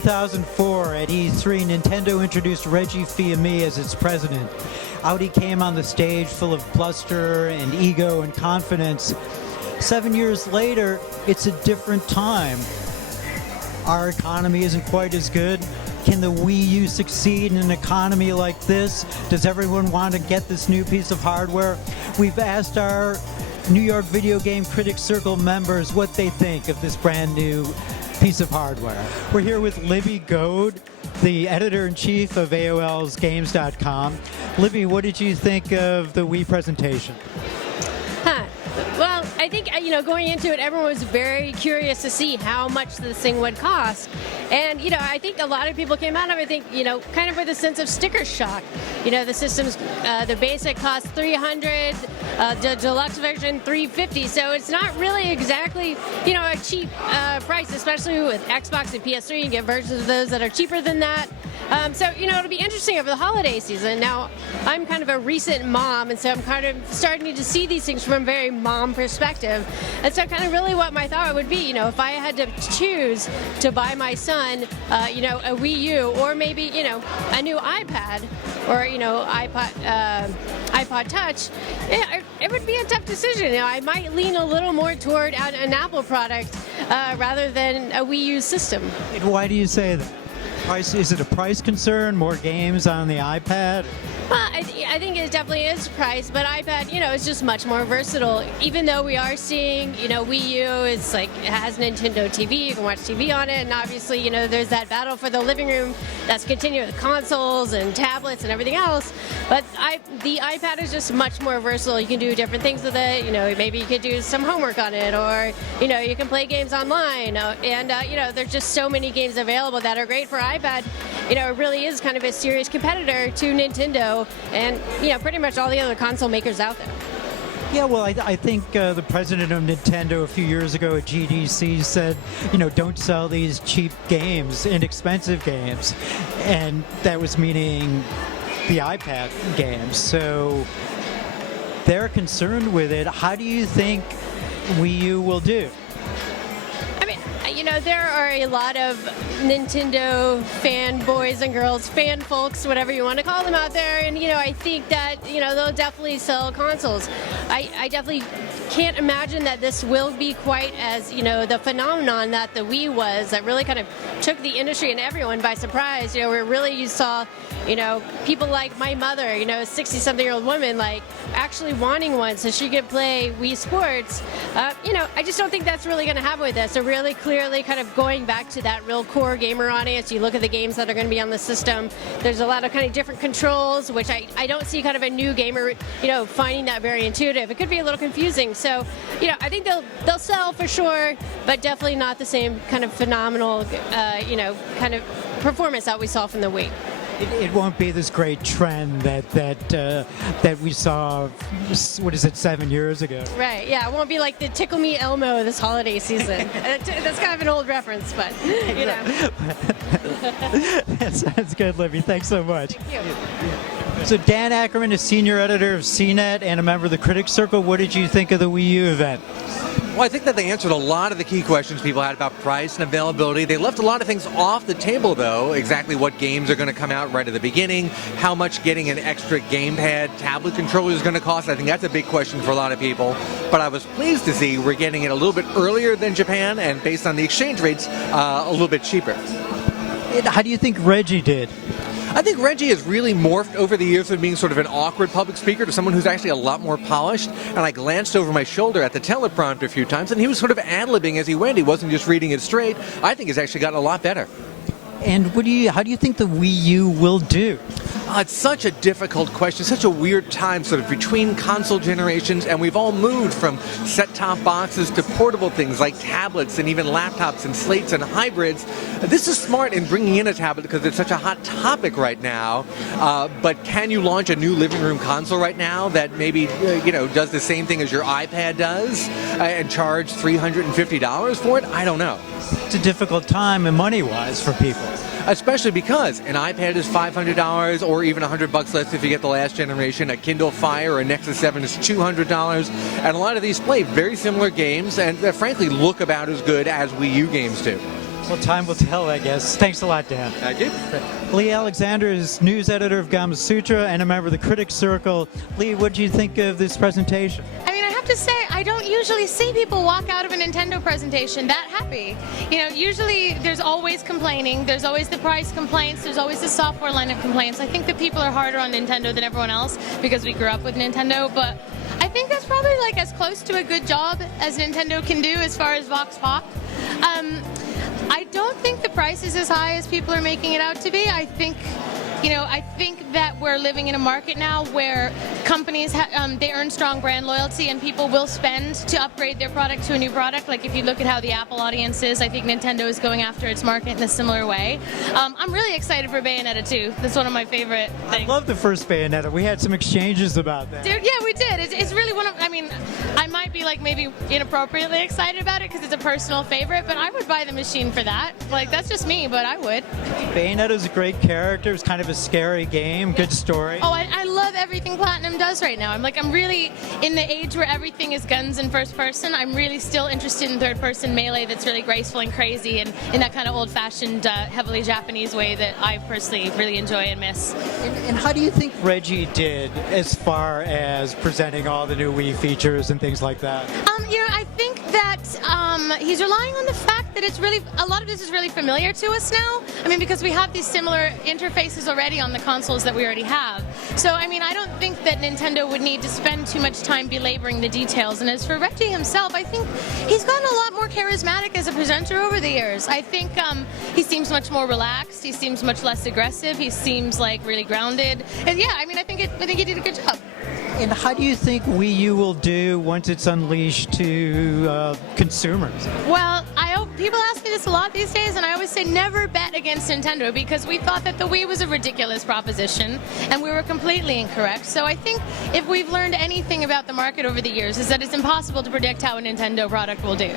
2004 at E3, Nintendo introduced Reggie Fils-Aime as its president. Out he came on the stage full of bluster and ego and confidence. 7 years later, it's a different time. Our economy isn't quite as good. Can the Wii U succeed in an economy like this? Does everyone want to get this new piece of hardware? We've asked our New York Video Game Critics Circle members what they think of this brand new piece of hardware. We're here with Libe Goad, the editor-in-chief of AOL's Games.com. Libe, what did you think of the Wii presentation? Well, I think, going into it, everyone was very curious to see how much this thing would cost. And, I think a lot of people came out of it, kind of with a sense of sticker shock. The system's, the basic costs $300, the deluxe version $350. So it's not really exactly, a cheap price, especially with Xbox and PS3. You can get versions of those that are cheaper than that. So, it'll be interesting over the holiday season. Now, I'm kind of a recent mom, and so I'm kind of starting to see these things from a very mom perspective. And so kind of really what my thought would be, if I had to choose to buy my son, a Wii U or maybe, a new iPad or, iPod Touch, it would be a tough decision. I might lean a little more toward an Apple product rather than a Wii U system. And why do you say that? Is it a price concern? More games on the iPad? Well, I think it definitely is price, but iPad, is just much more versatile. Even though we are seeing, Wii U, it has Nintendo TV, you can watch TV on it, and obviously, there's that battle for the living room that's continuing with consoles and tablets and everything else. But the iPad is just much more versatile. You can do different things with it. Maybe you could do some homework on it, or you can play games online. And there's just so many games available that are great for iPad. It really is kind of a serious competitor to Nintendo and pretty much all the other console makers out there. Yeah, well, I think the president of Nintendo a few years ago at GDC said, don't sell these cheap games, inexpensive games, and that was meaning the iPad games. So they're concerned with it. How do you think Wii U will do? There are a lot of Nintendo fanboys and girls, fan folks, whatever you want to call them out there, and I think that they'll definitely sell consoles. I definitely can't imagine that this will be quite as the phenomenon that the Wii was, that really kind of took the industry and everyone by surprise. Where really you saw people like my mother, a 60-something-year-old woman, actually wanting one so she could play Wii Sports. I just don't think that's really going to happen with this. So really clearly kind of going back to that real core gamer audience. You look at the games that are going to be on the system. There's a lot of kind of different controls, which I don't see kind of a new gamer, finding that very intuitive. It could be a little confusing. So, I think they'll sell for sure, but definitely not the same kind of phenomenal, kind of performance that we saw from the Wii. It won't be this great trend that we saw, 7 years ago. Right, yeah, it won't be like the Tickle Me Elmo this holiday season. That's kind of an old reference, but, That's good, Libe. Thanks so much. Thank you. So Dan Ackerman is senior editor of CNET and a member of the Critics Circle. What did you think of the Wii U event? Well, I think that they answered a lot of the key questions people had about price and availability. They left a lot of things off the table, though. Exactly what games are going to come out right at the beginning, how much getting an extra gamepad tablet controller is going to cost. I think that's a big question for a lot of people. But I was pleased to see we're getting it a little bit earlier than Japan, and based on the exchange rates, a little bit cheaper. How do you think Reggie did? I think Reggie has really morphed over the years from being sort of an awkward public speaker to someone who's actually a lot more polished. And I glanced over my shoulder at the teleprompter a few times, and he was sort of ad-libbing as he went. He wasn't just reading it straight. I think he's actually gotten a lot better. And how do you think the Wii U will do? It's such a difficult question, such a weird time sort of between console generations, and we've all moved from set-top boxes to portable things like tablets and even laptops and slates and hybrids. This is smart in bringing in a tablet because it's such a hot topic right now, but can you launch a new living room console right now that maybe does the same thing as your iPad does and charge $350 for it? I don't know. It's a difficult time and money-wise for people. Especially because an iPad is $500 or even $100 less if you get the last generation. A Kindle Fire or a Nexus 7 is $200. And a lot of these play very similar games and frankly look about as good as Wii U games do. Well, time will tell, I guess. Thanks a lot, Dan. Thank you. Leigh Alexander is news editor of Gamasutra and a member of the Critics Circle. Leigh, what do you think of this presentation? I mean, I have to say, I don't usually see people walk out of a Nintendo presentation that happy. You know, usually there's always complaining, there's always the price complaints, there's always the software line of complaints. I think that people are harder on Nintendo than everyone else because we grew up with Nintendo, but I think that's probably like as close to a good job as Nintendo can do as far as Vox Pop. I don't think the price is as high as people are making it out to be. I think that we're living in a market now where companies they earn strong brand loyalty and people will spend to upgrade their product to a new product. Like if you look at how the Apple audience is, I think Nintendo is going after its market in a similar way. I'm really excited for Bayonetta 2. That's one of my favorite things. I love the first Bayonetta. We had some exchanges about that. Dude, yeah, we did. It's really one of, I mean, I might be like maybe inappropriately excited about it because it's a personal favorite, but I would buy the machine for that. Like that's just me, but I would. Bayonetta's a great character. It's kind of a scary game, good story. Oh, I love everything Platinum does right now. I'm really in the age where everything is guns and first person. I'm really still interested in third person melee that's really graceful and crazy and in that kind of old fashioned, heavily Japanese way that I personally really enjoy and miss. And how do you think Reggie did as far as presenting all the new Wii features and things like that? I think that he's relying on the fact that a lot of this is really familiar to us now. I mean, because we have these similar interfaces already on the consoles that we already have. So, I mean, I don't think that Nintendo would need to spend too much time belaboring the details. And as for Reggie himself, I think he's gotten a lot more charismatic as a presenter over the years. I think he seems much more relaxed. He seems much less aggressive. He seems like really grounded. And yeah, I mean, I think he did a good job. And how do you think Wii U will do once it's unleashed to consumers? Well, people ask me this a lot these days, and I always say never bet against Nintendo because we thought that the Wii was a ridiculous proposition, and we were completely incorrect. So I think if we've learned anything about the market over the years is that it's impossible to predict how a Nintendo product will do.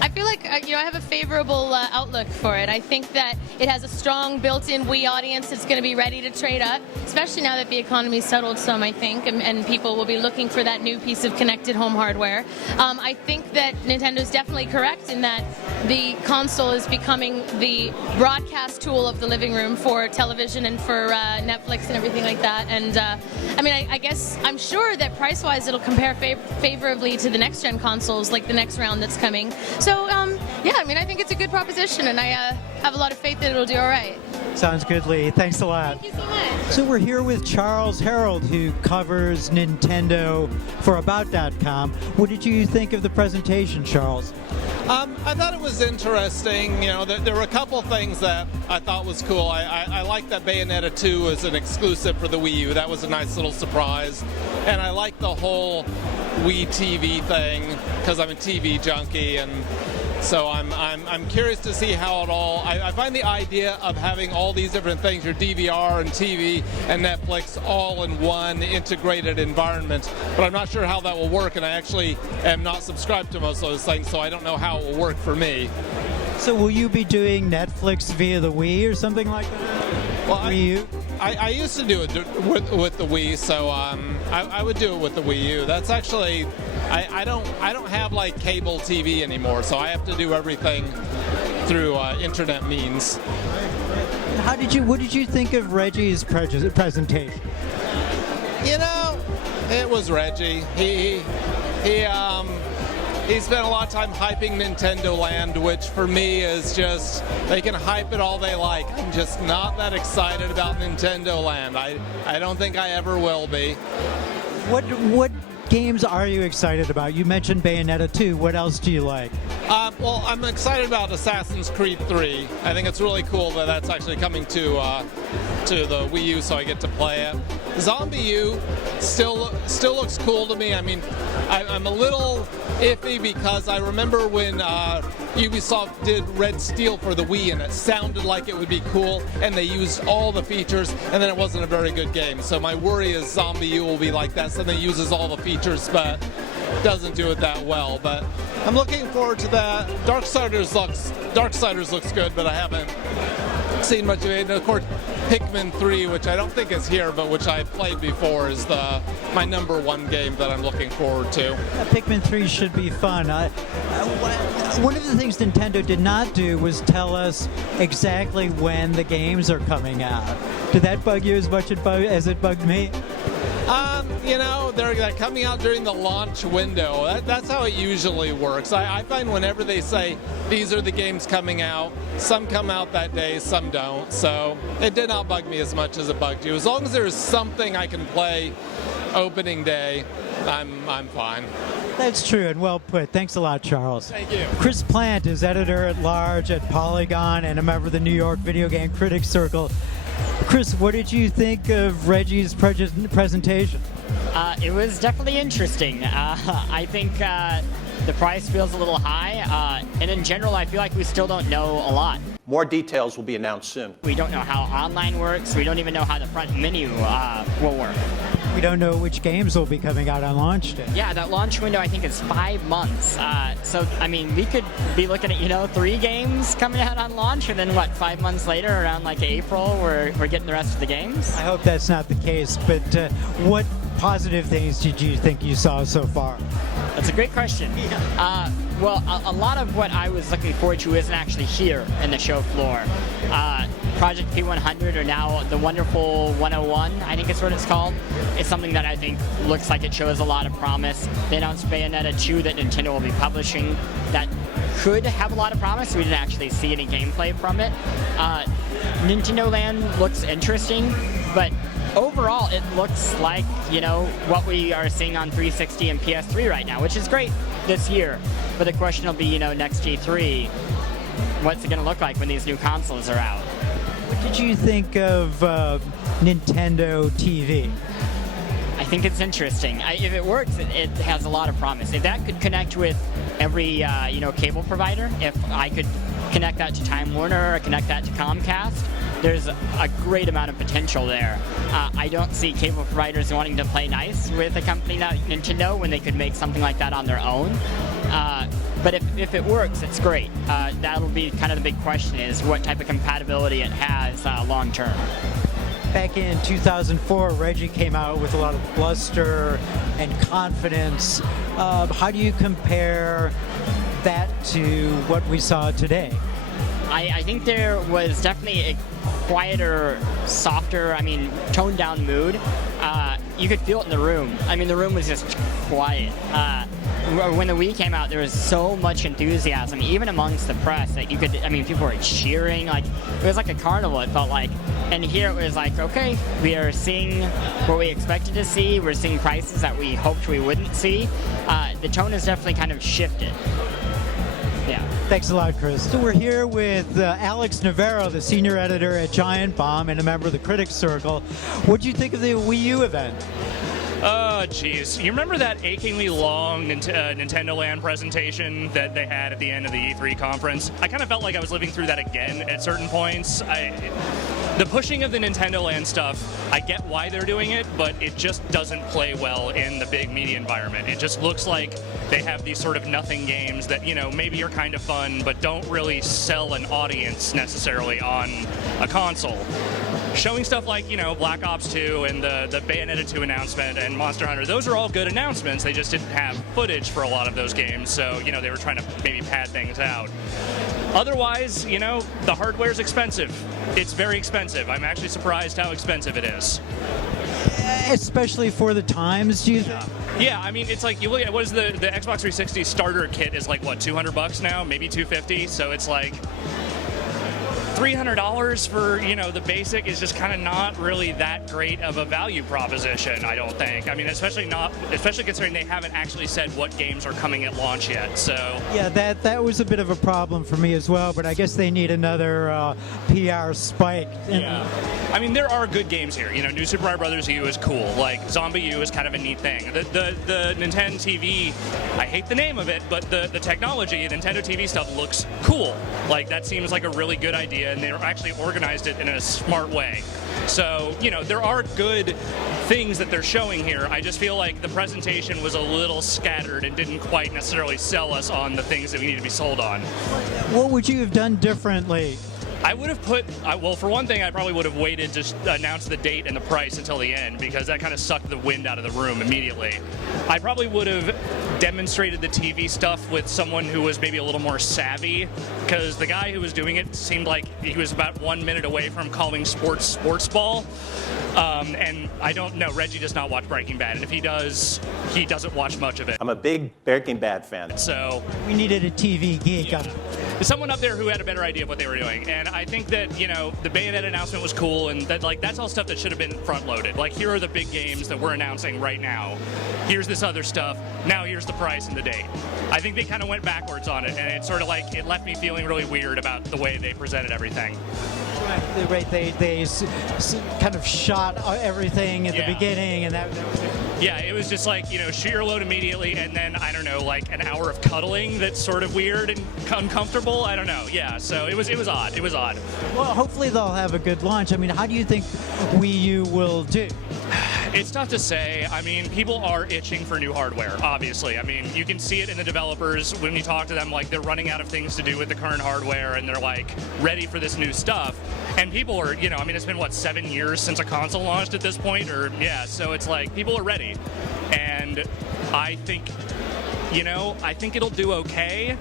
I feel like I have a favorable outlook for it. I think that it has a strong built-in Wii audience that's going to be ready to trade up, especially now that the economy's settled some, I think, and people will be looking for that new piece of connected home hardware. I think that Nintendo's definitely correct in that the console is becoming the broadcast tool of the living room for television and for Netflix and everything like that. And I guess I'm sure that price-wise it'll compare favorably to the next-gen consoles, like the next round that's coming. So, I think it's a good proposition, and I have a lot of faith that it'll do all right. Sounds good, Leigh. Thanks a lot. Thank you so much. So we're here with Charles Herold, who covers Nintendo for About.com. What did you think of the presentation, Charles? I thought it was interesting. There were a couple things that I thought was cool. I like that Bayonetta 2 was an exclusive for the Wii U. That was a nice little surprise. And I like the whole Wii TV thing because I'm a TV junkie, and so I'm curious to see how it all. I find the idea of having all these different things, your DVR and TV and Netflix, all in one integrated environment, but I'm not sure how that will work, and I actually am not subscribed to most of those things, so I don't know how it will work for me. So will you be doing Netflix via the Wii or something like that? Well, Wii U? I used to do it with the Wii, so I would do it with the Wii U. That's actually, I don't have like cable TV anymore, so I have to do everything through internet means. What did you think of Reggie's presentation? It was Reggie. He spent a lot of time hyping Nintendo Land, which for me is just, they can hype it all they like. I'm just not that excited about Nintendo Land. I don't think I ever will be. What games are you excited about? You mentioned Bayonetta 2. What else do you like? Well, I'm excited about Assassin's Creed 3. I think it's really cool that that's actually coming to the Wii U, so I get to play it. Zombie U still looks cool to me. I mean, I'm a little iffy because I remember when Ubisoft did Red Steel for the Wii, and it sounded like it would be cool, and they used all the features, and then it wasn't a very good game. So my worry is Zombie U will be like that. Something uses all the features, but doesn't do it that well. But I'm looking forward to that. Darksiders looks good, but I haven't seen much of it. And of course, Pikmin 3, which I don't think is here, but which I played before, is my number one game that I'm looking forward to. Pikmin 3 should be fun. One of the things Nintendo did not do was tell us exactly when the games are coming out. Did that bug you as much as it bugged me? They're coming out during the launch window. That's how it usually works. I find whenever they say these are the games coming out, some come out that day, some don't. So it did not bug me as much as it bugged you. As long as there's something I can play opening day, I'm fine. That's true and well put. Thanks a lot, Charles. Thank you. Chris Plante is editor-at-large at Polygon and a member of the New York Video Game Critics Circle. Chris, what did you think of Reggie's presentation? It was definitely interesting. I think the price feels a little high, and in general, I feel like we still don't know a lot. More details will be announced soon. We don't know how online works. We don't even know how the front menu will work. We don't know which games will be coming out on launch day. Yeah, that launch window I think is 5 months. So, I mean, we could be looking at, 3 games coming out on launch, and then 5 months later, around like April, we're getting the rest of the games? I hope that's not the case, but what positive things did you think you saw so far? That's a great question. Well, a lot of what I was looking forward to isn't actually here in the show floor. Project P100, or now the Wonderful 101, I think is what it's called. It's something that I think looks like it shows a lot of promise. They announced Bayonetta 2 that Nintendo will be publishing. That could have a lot of promise. We didn't actually see any gameplay from it. Nintendo Land looks interesting, but overall it looks like, what we are seeing on 360 and PS3 right now, which is great this year. But the question will be, next G3, what's it going to look like when these new consoles are out? What did you think of Nintendo TV? I think it's interesting. If it works, it has a lot of promise. If that could connect with every cable provider, if I could connect that to Time Warner or connect that to Comcast, there's a great amount of potential there. I don't see cable providers wanting to play nice with a company like Nintendo when they could make something like that on their own. But if it works, it's great. That'll be kind of the big question, is what type of compatibility it has long term. Back in 2004, Reggie came out with a lot of bluster and confidence. How do you compare that to what we saw today? I think there was definitely a quieter, softer, toned down mood. You could feel it in the room. The room was just quiet. When the Wii came out, there was so much enthusiasm, even amongst the press, that you could, people were cheering. It was like a carnival, it felt like. And here it was like, okay, we are seeing what we expected to see. We're seeing prices that we hoped we wouldn't see. The tone has definitely kind of shifted. Yeah. Thanks a lot, Chris. So we're here with Alex Navarro, the senior editor at Giant Bomb and a member of the Critics Circle. What did you think of the Wii U event? Oh, jeez. You remember that achingly long Nintendo Land presentation that they had at the end of the E3 conference? I kind of felt like I was living through that again at certain points. The pushing of the Nintendo Land stuff, I get why they're doing it, but it just doesn't play well in the big media environment. It just looks like they have these sort of nothing games that, maybe are kind of fun, but don't really sell an audience necessarily on a console. Showing stuff like, Black Ops 2 and the Bayonetta 2 announcement and Monster Hunter, those are all good announcements. They just didn't have footage for a lot of those games, so, they were trying to maybe pad things out. Otherwise, the hardware's expensive. It's very expensive. I'm actually surprised how expensive it is. Especially for the times, do you think? Yeah, it's like, you look at, what is the Xbox 360 starter kit is like, what, $200 now? Maybe $250, so it's like $300 for, the basic is just kind of not really that great of a value proposition, I don't think. Especially considering they haven't actually said what games are coming at launch yet, so. Yeah, that was a bit of a problem for me as well, but I guess they need another PR spike. Yeah. There are good games here. New Super Mario Bros. U is cool. Like, Zombie U is kind of a neat thing. The Nintendo TV, I hate the name of it, but the technology, Nintendo TV stuff looks cool. Like, that seems like a really good idea, and they actually organized it in a smart way. So, there are good things that they're showing here. I just feel like the presentation was a little scattered and didn't quite necessarily sell us on the things that we need to be sold on. What would you have done differently I would have put, well, for one thing, I probably would have waited to announce the date and the price until the end, because that kind of sucked the wind out of the room immediately. I probably would have demonstrated the TV stuff with someone who was maybe a little more savvy, because the guy who was doing it seemed like he was about 1 minute away from calling sports ball. And I don't know, Reggie does not watch Breaking Bad, and if he does, he doesn't watch much of it. I'm a big Breaking Bad fan. So We needed a TV geek. yeah. There's someone up there who had a better idea of what they were doing, and I think that, you know, the Bayonetta announcement was cool, and that, like, that's all stuff that should have been front-loaded. Like, here are the big games that we're announcing right now. Here's this other stuff. Now here's the price and the date. I think they kind of went backwards on it, and it's sort of like, it left me feeling really weird about the way they presented everything. Right, they kind of shot everything at Yeah. the beginning, and that was it. Yeah, it was just like, you know, shoot your load immediately, and then, I don't know, like an hour of cuddling that's sort of weird and uncomfortable. I don't know. Yeah, so it was odd. It was odd. Well, hopefully they'll have a good launch. I mean, how do you think Wii U will do? It's tough to say. I mean, people are itching for new hardware, obviously. I mean, you can see it in the developers when you talk to them, like, they're running out of things to do with the current hardware, and they're, like, ready for this new stuff. And people are, you know, I mean, it's been, what, 7 years since a console launched at this point? Or, yeah, so it's like, people are ready. And I think, you know, I think it'll do okay.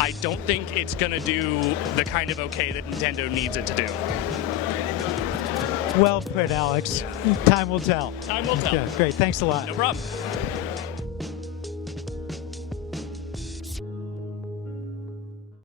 I don't think it's going to do the kind of okay that Nintendo needs it to do. Well put, Alex. Time will tell. Time will tell. Yeah, great. Thanks a lot. No problem.